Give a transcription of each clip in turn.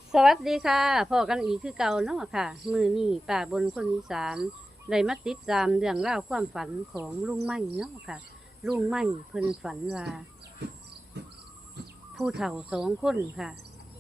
สวัสดีค่ะพ่อกันอีกคือเก่าเนาะค่ะมือนี่ป่าบนคนอีสานได้มาติดตามเรื่องราวความฝันของลุงไม้เนาะค่ะลุงไม้เพิ่นฝันว่าผู้เฒ่า2 คนค่ะ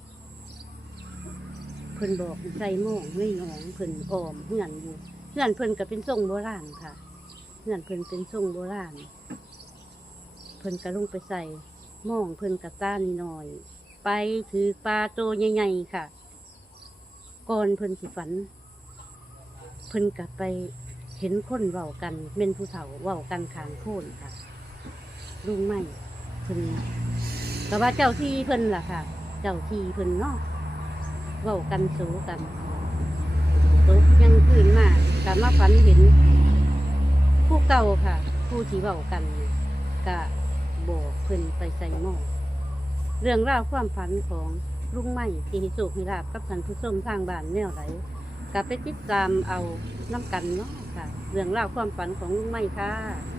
เพิ่นบอกใส่หม้องในหนองเพิ่นอ้อมเฮือนอยู่เฮือนเพิ่นก็เป็นทรงโบราณค่ะเฮือนเพิ่นเป็นทรงโบราณเพิ่นก็ลงไปใส่หม้องเพิ่นกระต้านหน่อยไปถือปลาโตใหญ่ๆค่ะก่อนเพิ่นสิฝันเพิ่นกลับไปเห็นคนเว้ากันเป็นผู้เฒ่าเว้ากันข้างโคนค่ะลุงไม่เพิ่นก็ว่าเจ้าที่เพิ่นล่ะค่ะ เจ้าที่เพิ่นเนาะเว้ากันโสกันตกยังคืนมากก็มาฝันเห็นผู้เก่าค่ะ ผู้ที่เว้ากันก็บอกเพิ่นไปใส่หม้อเรื่องราวความฝันของลุงไม้ที่ให้โชคให้ลาบกับท่านผู้ชมทางบ้านแนวไหนก็ไปติดตามเอาน้ำกันเนาะค่ะ เรื่องราวความฝันของลุงไม้ค่ะ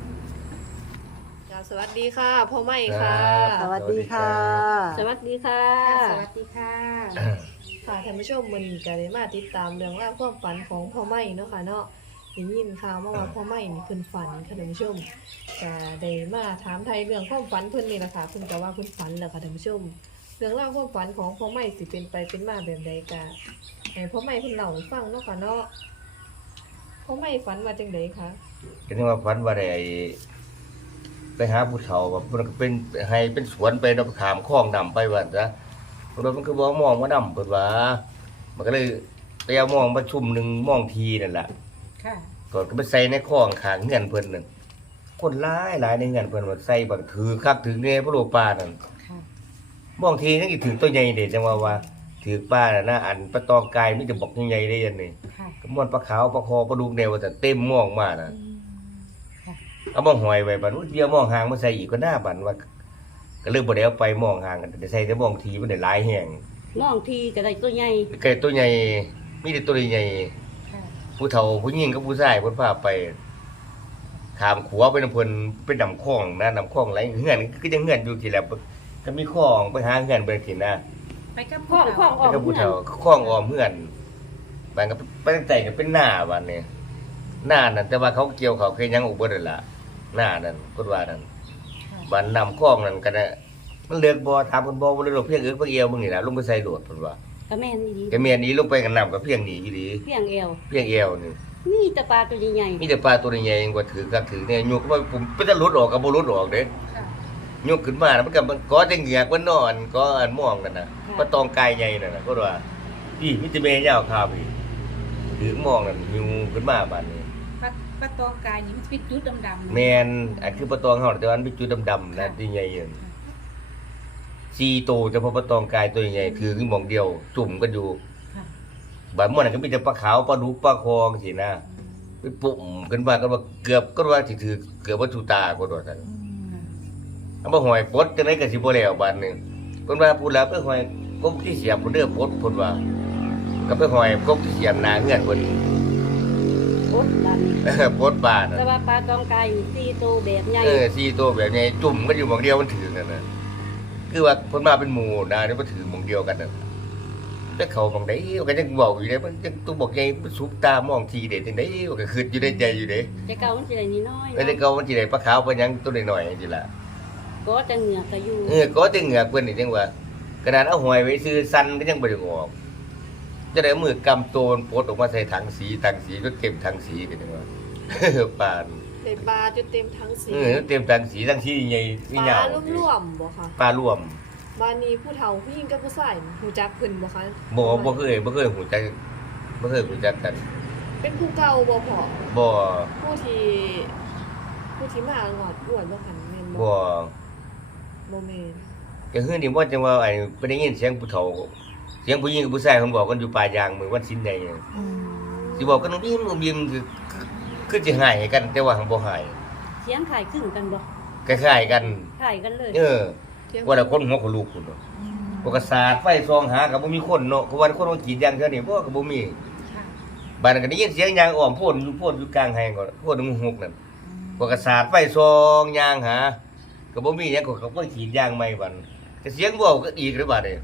สวัสดีค่ะพ่อไม่ค่ะสวัสดีค่ะสวัสดีค่ะสวัสดีค่ะค่ะท่านผู้ชมวันนี้ก็ได้มาติดตามเรื่องราวความฝันของพ่อไม่เนาะค่ะเนาะได้ยินข่าวมาว่าพ่อไม่นี่เพิ่นฝันค่ะท่านผู้ชมก็ได้มาถามไทยเรื่องความฝันเพิ่นนี่แหละค่ะเพิ่นก็ว่าเพิ่นฝันแล้วค่ะท่านผู้ชม เรื่องราวความฝันของพ่อไม่สิเป็นไปเป็นมาแบบใดก็ให้พ่อไม่เพิ่นเล่าให้ฟังเนาะค่ะเนาะพ่อไม่ฝันว่าจังไดคะก็นึกว่าฝันว่าได้ไปหาผู้เฒ่าแบบมันก็เป็นให้เป็นสวนไปนำขามคลองนำไปว่าซะเพราะว่ามันคือบ่มองว่านำเพิ่นว่ามันก็เลยไปเอามองมาชุ่มหนึงมองทีนั่นล่ะค่ะก็ไปใส่ในคลองข้างเฮือนเพิ่นนั่นคนหลายในเฮือนเพิ่นว่าใส่บักถือคักถือแน่พระโลปลานั่นค่ะมองทีนั่นสิถือตัวใหญ่เด้จังว่าถือปลาน่ะนะอันปลาตองกายมีแต่บอกใหญ่ๆได้ยันนี่ค่ะก็ม่วนปลาขาวปลาคอปลาดุกแนวว่าแต่เต็มมองมาน่ะค่ะเอามองหอยไว้บัดเดียวมองหางมาใส่อีกก็น่าบัดว่าก็เลยบ่ได้เอาไปมองหางกันแต่ใส่แต่มองทีมันได้หลายแห่งมองทีก็ได้ตัวใหญ่ไก่ตัวใหญ่มีแต่ตัวใหญ่ค่ะผู้เฒ่าผู้หญิงกับผู้ชายเพิ่นพาไปขามขัวไปนำเพิ่นเป็นนำคลองนะนำคลองไหลเฮือนคือจังเฮือนอยู่ที่แหล้วก็มีคลองไปหาเฮือนเบิ่งที่นะไปกับข้องข้องอแล้อวมก็ผู้เฮือนเฒ่าคลองอ้อมเฮือนบัดก็ไปตั้งแต่ก็เป็นหน้าบัดนี้หน้านั่นแต่ว่าเขาเกี่ยวเขาเคยยังอุบ่นั่นล่ะหน้านั่นก็ว่านั่นค่ะบ้านนำคลองนั่นก็ได้มันเลือกบ่ถามเพิ่นบ่บ่ได้ลงเพียงเอิ้กเพียงเอวมึงนี่ล่ะลงไปใส่โดดเพิ่นว่าก็แม่นดีก็แม่นนี้ลงไปกันนำก็เพียงนี้อยู่ดีเพียงเอวเพียงเอวนี่นี่แต่ปลาตัวใหญ่มีแต่ปลาตัวใหญ่ๆยังบ่ถือกักถือเนี่ยยกว่าผมเป็นตะหลุดออกก็บ่หลุดออกเด้ค่ะยกขึ้นมาแล้วมันก็มันก็แต่เหงือกมันนอนก็อันม่วงนั่นน่ะปลาตองกายใหญ่นั่นน่ะก็ว่าพี่มีแต่แม่ยาวขาวพี่ถือม่วงนั่นหิวขึ้นมาบัดนี้ปลาตองกายนี่มันเป็นจุดดำๆแม่นอันคือปลาตองเฮาแต่ว่ามันเป็นจุดดำๆนะที่ใหญ่อยู่4โตวเฉพาะปลาตองกายตัวใหญ่ถือขึ้นหม่องเดียวจุ่มกันอยู่ค่ะบาดม่วนนก็มีแต่ปลาขาวปลาดุกปลาคองสินะไปปุ่มกันว่ากันว่าเกือบก็ว่าสิถือเกือบว่าถูตาก็ว่าซั่นเอามาหอยปลดจังได๋ก็สิบ่แล้วบาดนึงเพิ่นว่าพูดแล้วไปหอยกบที่เสียบพุ่นเด้อปลดเพิ่นว่าก็ไปหอยกบที่เสียบหน้าเฮือนเพิ่นๆโคตรดันปลดปลาน่ะแต่ว่าปลาตองกายนี่4ตัวแบบใหญ่ 4ตัวแบบนี้จุ่มกันอยู่หม่องเดียวมันถือกันน่ะคือว่าเพิ่นมาเป็นหมู่นะนี่บ่ถือหม่องเดียวกันน่ะแต่เขาบางใดก็ยังเว้าอยู่เด้มันยังต้องบอกใหญ่มันสุบตามองทีเด้จังได๋ก็คิดอยู่ในใจอยู่เด้แต่เก่ามันสิได้นิดน้อยแต่เก่ามันสิได้ปลาขาวปลาหยังตัวน้อยๆจังซี่ล่ะก็จะเหงือกก็อยู่ก็แต่เหงือกเพิ่นนี่จังว่าขนาดเอาหอยไว้ซื้อสั่นก็ยังบ่ได้ออกจะได้เอามือกำโตนปลดออกมาใส่ถังสีก็เก็บถังสีกันจังว่า ปานได้ปลาจนเต็มทั้งสีเต็มถังสีใหญ่ปมีลาหยาวร่วมๆบ่ค่ะปลาร่วมบ้านนี้ผู้เฒ่าผู้หญิงกับผู้ชายหูจักเพิ่นบ่คะบ่เคยหูจักบ่เคยหูจักกันเป็นผู้เก่าบ่พอบ่ผู้ที่มาหอดอวดบ่คันแม่นบ่บ่แม่นก็คือนี่ว่าจังว่าไอ้บ่ได้ยินเสียงผู้เฒ่าเสียงผู้หญิงกับผู้ชายเพิ่นบอกกันอยู่ป่ายางมื้อวันศีลใหญ่สิบอกกันบีมคือสิหายกันแต่ว่าหังบ่หายเสียงคล้ายคลึงกันบ่คล้ายๆกันคล้ายกันเลยเที่ยงว่าแต่คนหัวขลุกพุ่นเนาะปกสาดไฟซองหาก็บ่มีคนเนาะเพราะว่าคนมันกรีดยางเท่านี้บ่ก็บ่มีค่ะบ้านนั้นก็ได้ยินเสียงยางอ้อมโพนอยู่กลางแหงก่อนโพนงกนั่นปกสาดไฟซองยางหาก็บ่มีหยังก็เขาก็กรีดยางใหม่บัดก็เสียงเว้าก็อีกเด้อบัดนี้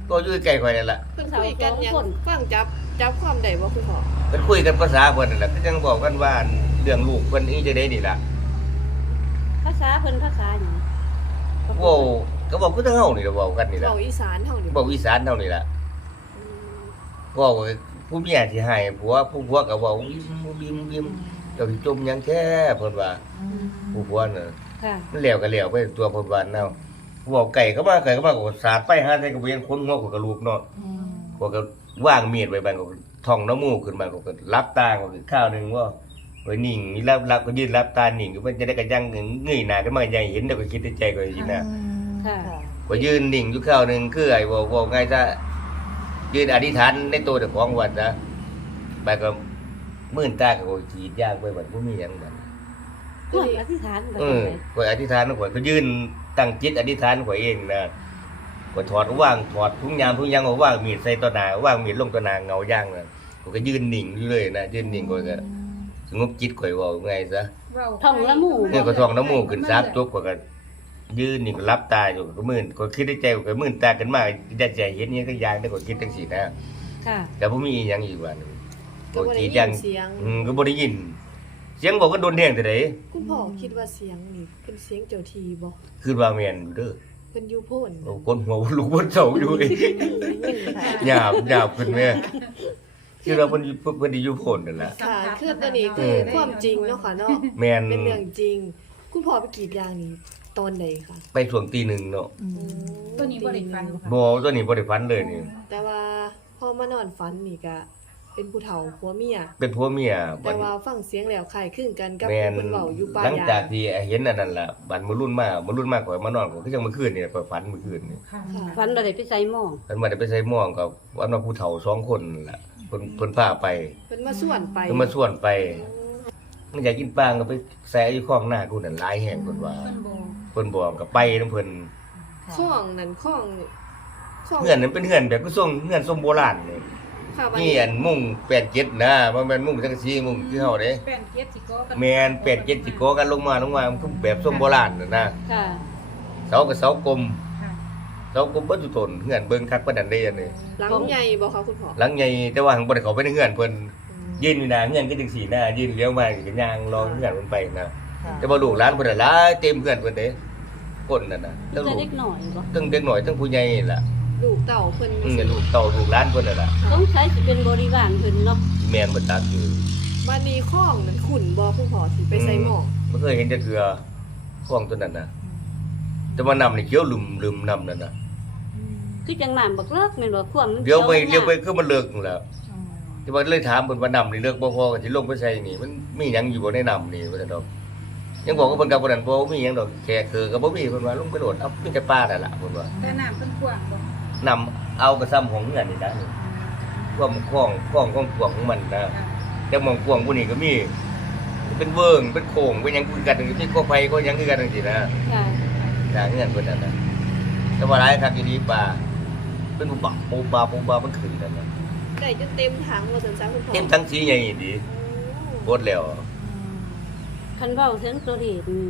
ก็อยู่ใกล้ข่อยนั่นล่ะเพิ่นคุยกันหยังฟังจับความได้บ่คุณพ่อเพิ่นคุยกันภาษาเพิ่นนั่นแหละก็จังบอกกันว่าเรื่องลูกเพิ่นอีจังได๋นี่ล่ะภาษาเพิ่นภาษาหยังเว้าก็บอกคือทางเฮานี่ล่ะเว้ากันนี่ล่ะเว้าอีสานเฮานี่เว้าอีสานเฮานี่ล่ะอืมเว้าผู้เมียสิให้ผัวผู้ผัวก็เว้ายิ้มเจ้าสิจมหยังแท้เพิ่นว่าผู้ผัวน่ะค่ะมันแล้วก็แล้วไปตัวเพิ่นว่าเนาะเว้าไก่ก็ก็สาดไปหาใส่ก็บ่เห็นคนหัวก็ลูกเนาะก็วางมีดไว้บัดก็ท่องน้ำมูกขึ้นมาก็รับตาก็คือข้าวนึงว่าไว้นิ่งนี่รับก็ยืนรับตานิ่งก็มันจะได้กระยังเงยหน้าขึ้นมาใหญ่เห็นแล้วก็คิดในใจก็สินะค่ะก็ยืนนิ่งอยู่ข้าวนึงคือไอ้บ่ไงซะยืนอธิษฐานในตัวเจ้าของวัดนะไปก็มื่นตาก็ขีดย่างไปบัดบ่มีหยังบัดเพิ่นอธิษฐานแบบเออไหนข่อยอธิษฐานข่อยก็ยืนตั้งจิตอธิษฐานข่อยเองนะข่อยถอดทุกยามก็วางมีดใส่ต่อหน้าวางมีดลงต่อหน้าเงาย่างน่ะข่อยก็ยืนนิ่งอยู่เลยนะยืนนิ่งข่อยก็สงบจิตข่อยเว้าไงซะเว้าท่องละหมู่เนี่ยก็ท่องน้ำมูกขึ้นซับจบข่อยก็ยืนนิ่งก็หลับตาอยู่ก็มื่นข่อยคิดในใจข่อยมื่นตาขึ้นมาจะใจเห็นหยังสักอย่างแต่ข่อยคิดจังซี่นะค่ะแต่บ่มีอีหยังอีกว่านึงก็บ่ได้คิดยิยังนเสียงก็บ่ได้ยิน เสียงบอกว่าโดนแทงแต่ใดคุณพ่อคิดว่าเสียงนี่เป็นเสียงเจ้าที่บ่คือว่าแม่นอยู่เด้อเพิ่นอยู่โพ่นโอ้คนหัวลูกบนเสาอยู่อีกหยาบขึ้นแม่คือเราเพิ่นได้อยู่โพนนั่นล่ะค่ะคือตัวนี้คือความจริงเนาะค่ะเนาะแม่นเป็นเรื่องจริง คุณพ่อไปกรีดยางนี่ตอนใดคะไปช่วงตีหนึ่งเนาะตัวนี้บ่ได้ฟันบ่ค่ะบ่ตัวนี้บ่ได้ฝันเลยนี่แต่ว่าพอมานอนฝันนี่ก็เป็นผู้เฒ่าผัวเมียเป็นผัวเมียแต่ว่าฟังเสียงแล้วคล้ายคลึงกันกับแม่นเพิ่นเว้าอยู่ป่าหลังยาจากที่เห็นอันนั้นล่ะบัดมื้อรุ่นมาข่อยมานอนก็คือจังเมื่อคืนนี่ข่อยฝันเมื่อคืนนี่ค่ะค่ะฟันบ่ได้ไปใส่หม้องเพิ่นมาได้ไปใส่หม่องกับอันว่าผู้เฒ่า2คนนั่นล่ะเพิ่นพาไปเพิ่นมาส่วนไปเพิ่นมาชวนไปมันอยากกินปลาก็ไปแซะอยู่ข้องหน้ากูนั่นหลายแห่งเพิ่นว่าเพิ่นบ่เพิ่นบอกก็ไปนำเพิ่นข้องนั้นข้องเฮือนนั้นเป็นเฮือนแบบก็ส่งเฮือนทรงโบราณนี่ค่ะวันนี่นี้อันมุ้ง87นะบ่แม่นมุ้งจังซี่มุ้งคือเฮาเด้แป้นเกียรติสิโกกันแม่น87สิโกกันลงมามันคือแบบทรงโบราณน่ะนะค่ะเสาก็เสากลมค่ะเสากลมเบิดทุกต้นเฮือนเบิ่งคักปานนั้นเด้อันนี้หลังใหญ่บ่คะคุณพ่อหลังใหญ่แต่ว่าหังบ่ได้เข้าไปในเฮือนเพิ่นยืนอยู่หน้าเฮือนก็จังซี่นะยืนเลี้ยวมาก็ย่างรอเฮือนเพิ่นไปนะแต่ว่าลูกหลานเพิ่นน่ะหลายเต็มเฮือนเพิ่นเด้คนนั่นน่ะมีทั้งแต่ลูกเด็กหน่อยบ่ทั้งเด็กน้อยทั้งผู้ใหญ่นี่ล่ะลูกเต่าเพิ่นลูกเต้าลูกหลานเพิ่นนั่นล่ะสงสัยสิเป็นบริวารเพิ่นเนาะแม่นบ่ตักอยู่วันนี้ข้องนั้นขุ่นบ่คุณพ่อที่ไปใส่หม้อบ่เคยเห็นจักเทื่อข้องตัวนั้นน่ะแต่ว่านำนี่เขียวลืมนำนั่นน่ะคือจังน้ำบักเลิกแม่นบ่ความมันเดี๋ยวไปขีเลี้ยวไปคือมันเลิกนั่นแหล้วที่ว่าเลยถามเพิ่นว่านำนี่เลิกบ่พอก็สิลงไปใส่นี่มันมีหยังอยู่บ่ในนำนี่ว่าซั่นดอกยังบอกว่าเพิ่นกับบ่นั้นบ่มีหยังดอกแค่คือก็บ่มีเพิ่นว่าลงไปโดดเอามีแต่ปลานั่นล่ะเพิ่นว่าแต่น้ำเพิ่นกว้างบ่นำเอากระซ้ำของเงินนี่นะความคล้องของกวางของมันนะค่ะแต่หมองกวางผู้นี้ก็มีเป็นเวิงเป็นโค้งเป็นหยังคือกันมีก็ไผก็หยังคือกันจังซี่นะค่ะทางเงินเพิ่นนั่นน่ะแต่ว่าหลายคักอีหลีปลาเป็นปูปลามันขึ้นนั่นน่ะได้จนเต็มถังว่าซั่นซะคุณพ่อเต็มทั้งสีใหญ่ดีโคตรแล้วคันเว้าถึงตัวเลขนี่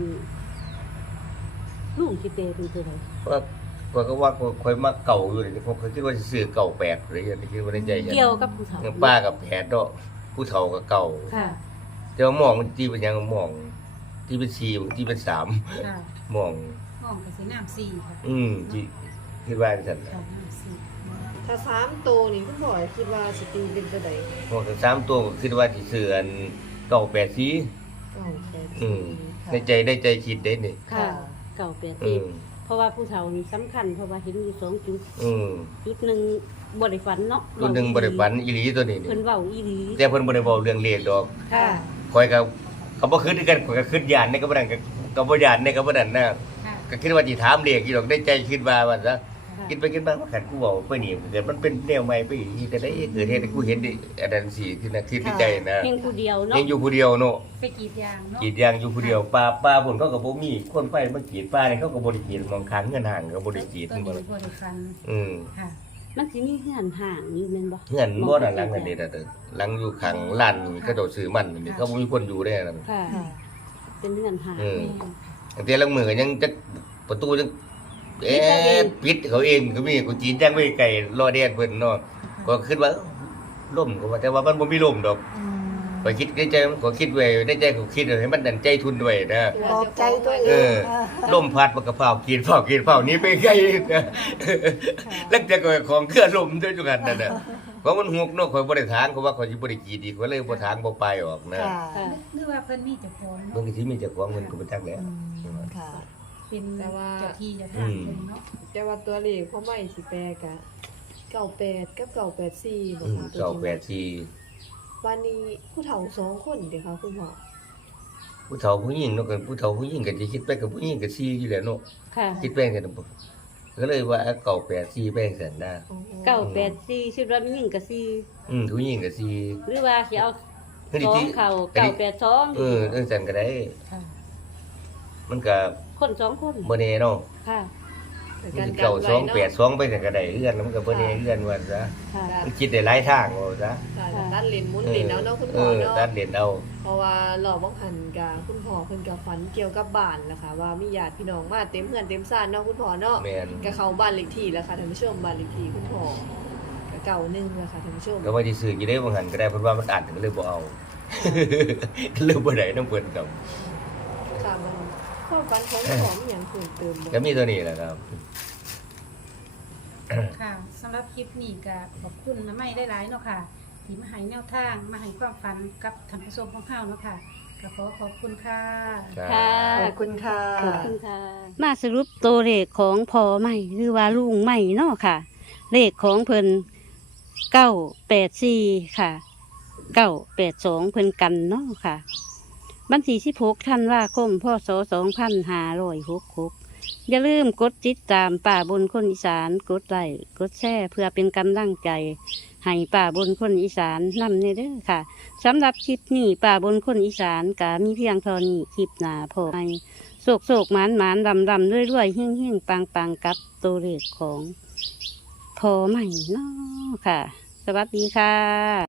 ลุงสิเปเป็นตัวใดเพราะว่าก็ว่าค่อยมาเก่าอยู่นี่ผมคิดว่าสิซื้อเก่าแปดหรืออย่างนี้คิดว่าในใจอย่างเกี่ยวกับผู้เฒ่าป้ากับแผดเนาะผู้เฒ่ากับเก่าค่ะแต่ว่ามองมันที่เป็นหยังมองที่เป็น4บางที่เป็น3 ค่ะมองมองก็สิน้ำ4ค่ะที่คิดว่าจังซั่นค่ะน่ะน้ำ4 ถ้า3โตวนี่คุณพ่อคิดว่าสิตีเป็นตัวใดมองถึง3ตัวก็คิดว่าสิซื้ออันเก่าแปดสีเก้าแปดอืสี่มในใจคิดได้นี่ค่ะเก่าแปดอืสิบมเพราะว่าผู้เฒ่านี่สำคัญเพราะว่าเห็นอยู่2จุดอืมจุดหนึงบ่ได้ฝันเนาะตัวหนึงบ่ได้ฝันอีหลีตัวนี้นี่เพิ่นเว้าอีหลีแต่เพิ่นบ่ได้เว้าเรื่องเลขดอกค่ะข่อยก็บ่คิดคือกันข่อยก็คิดย่านในก็บ่นั้นก็บ่ย่านในก็บ่นั้นนะค่ะก็คิดว่าสิถามเลขอีดอกได้ใจคิดว่าว่าซะค่ะคิดไปคิดมาว่าขันกูเว้าไปนี่เกิดมันเป็นแนวใหม่ไปอีกแต่ได้เกิดเหตุให้กูเห็นดิอันนั้นสิคือนะคิดในใจนะเพียงผู้เดียวเนาะเองอยู่ผู้เดียวเนาะไปกรีดยางเนาะกรีดยางอยู่ผู้เดียวป้าพุ่นเขาก็บ่มีคนไปมากรีดป้านี่เขาก็บ่ได้กรีดมองค้างเงินห่างก็บ่ได้กรีดตัวบ่นี้บ่ได้ฟันอืมค่ะมันสิมีเฮือนห่างอยู่แม่นบ่เงินบ่นั่นหลังนั่นเด้อหลังอยู่ข้างร้านเขาเจ้าซื้อมันนี่เขาบ่มีคนอยู่ได้นั่นค่ะ เป็นเฮือนห่างอืม แต่ละมื้อก็ยังจักประตูจังปิดเขาเองก็มีกูจีนย่างไม่ไก่รอแดงเพิ่นเนาะก็คิดว่าล่มก็ว่าแต่ว่ามันบ่มีล่มดอกก็คิดในใจมันก็คิดไว้ในใจก็คิดให้มันดันใจทุนไว้นะปลอบใจตัวเอเอง อล่มพัดมันก็เผากินเผานี้ไปไกลนะแล้วแต่ก็ของเครือลมด้วยจุกันนั่นน่ะของมันหกเนาะข่อยบ่ได้ทางเขาว่าข่อยสิบ่ได้กีดอีกข่อยเลยบ่ทางบ่ไปออกนะค่ะค่ะหรือว่าเพิ่นมีเจ้าของเบิ่งสิมีเจ้าของมันก็บ่จักแล้วค่ะเป็นแต่ว่าเจ้าที่เจ้าทางเพิ่นเนาะแต่ว่าตัวเลขพ่อไม่สิแปลกะ98กับ984บ่อืมค่ะ 984 วันนี้ผู้เฒ่า2คนเด้อค่ะคุณพ่อผู้เฒ่าผู้หญิงเนาะก็ผู้เฒ่าผู้หญิงก็สิคิดไปกับผู้หญิงก็4อยู่แล้วเนาะค่ะคิดแป้งกันบ่ก็เลยว่า984แป้งซั่นนะ 984คิดว่ามันยิ่งกับ4 ผู้หญิงก็สี่หรือว่าสิเอาคือสองที่เข่าอันนี้ 982 ซั่นก็ได้ค่ะมันก็คนสองคนบ่แน่เนาะค่ะมันสิ9282ไปซั่นก็ได้คือกันมันก็บ่แน่คือกันว่าซะค่ะมันคิดได้หลายทางว่าซะค่ะตัดเลนหมุนเลนเอาเนาะคุณพ่อเนาะตัดเด่นเอาเพราะว่าหล่อบ้องหันกะคุณพ่อเพิ่นก็ฝันเกี่ยวกับบ้านล่ะค่ะว่ามีญาติพี่น้องมาเต็มเฮือนเต็มซ่านเนาะคุณพ่อเนาะแม่นก็เข้าบ้านเลขที่แล้วค่ะท่านผู้ชมบ้านเลขที่คุณพ่อก็เก่าหนึงแล้วค่ะท่านผู้ชมก็ว่าสิซื้ออยู่ได้บ่หันก็ได้เพิ่นว่ามันอัดก็เลยบ่เอา ก็เลยบ่ได้นำเพิ่นครับค่ะมันความฝันของคุณพ่อมีหยังเพิ่มเติมบ่ก็มีตัวนี้แหละครับค่ะสำหรับคลิปนี้ก็ขอบคุณนะไม่ได้หลายๆเนาะค่ะที่มาให้แนวทางมาให้ความฝันกับท่านผู้ชมของเฮาเนาะค่ะก็ขอขอบคุณค่ะค่ะขอบคุณค่ะขอบคุณค่ะ มาสรุปตัวเลขของพ่อใหม่หรือว่าลุงใหม่เนาะค่ะ เลขของเพิ่น984ค่ะ982เพิ่นกันเนาะค่ะบัญชี16ธันวาคมพศ2566อย่าลืมกดติดตามป่าบนคนอีสานกดไลค์กดแชร์เพื่อเป็นกำลังใจให้ป่าบนคนอีสานนำในเด้อค่ะสำหรับคลิปนี้ป่าบนคนอีสานกะมีเพียงเท่านี้คลิปหน้าพอให้โศกหมานดำรวยเฮี้ยงปังกับตัวเลขของพอใหม่เนาะค่ะ สวัสดีค่ะ